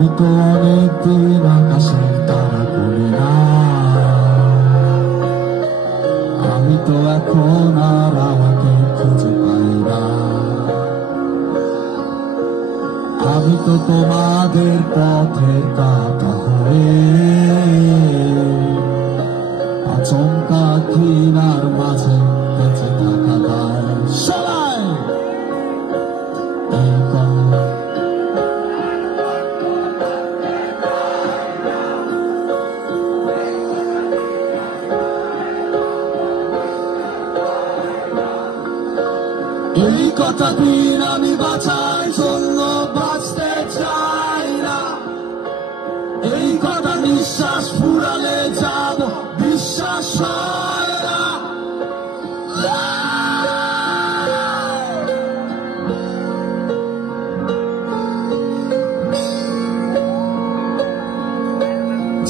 আমি তো অনেকদিন আকাশের তারা করি না, আমি তো এখন আর আমাকে খুঁজে পাই না। আমি তো তোমাদের পথের কাঁটা হয়ে আচমকা ঘৃণার মাঝে বেঁচে থাকা দায়। সবাই এই কথা দিন আমি বাঁচার জন্য বাঁচতে চাই না, এই কথা নিঃশ্বাস ফুরালে যাব বিশ্বাস হয় না।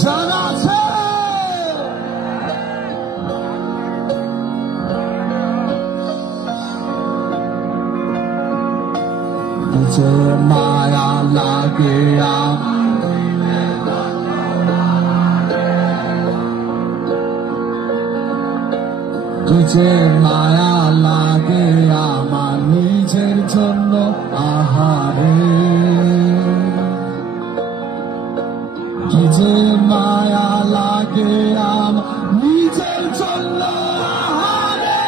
যারা আছে तुझे माया लागे तुझे माया लागे আমার নিজের জন্য আহারে, तुझे माया लागे আমার নিজের জন্য আহারে।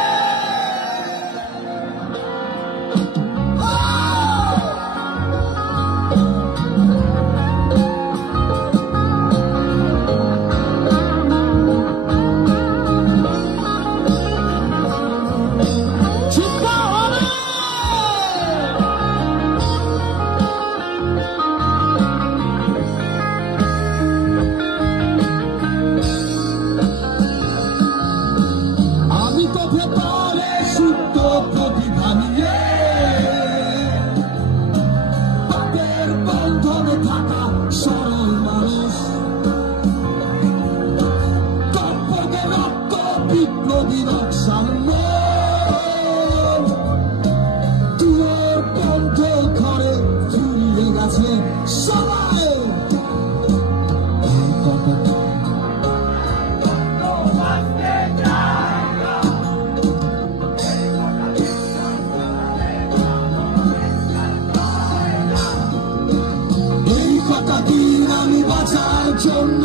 আমি বাঁচার জন্য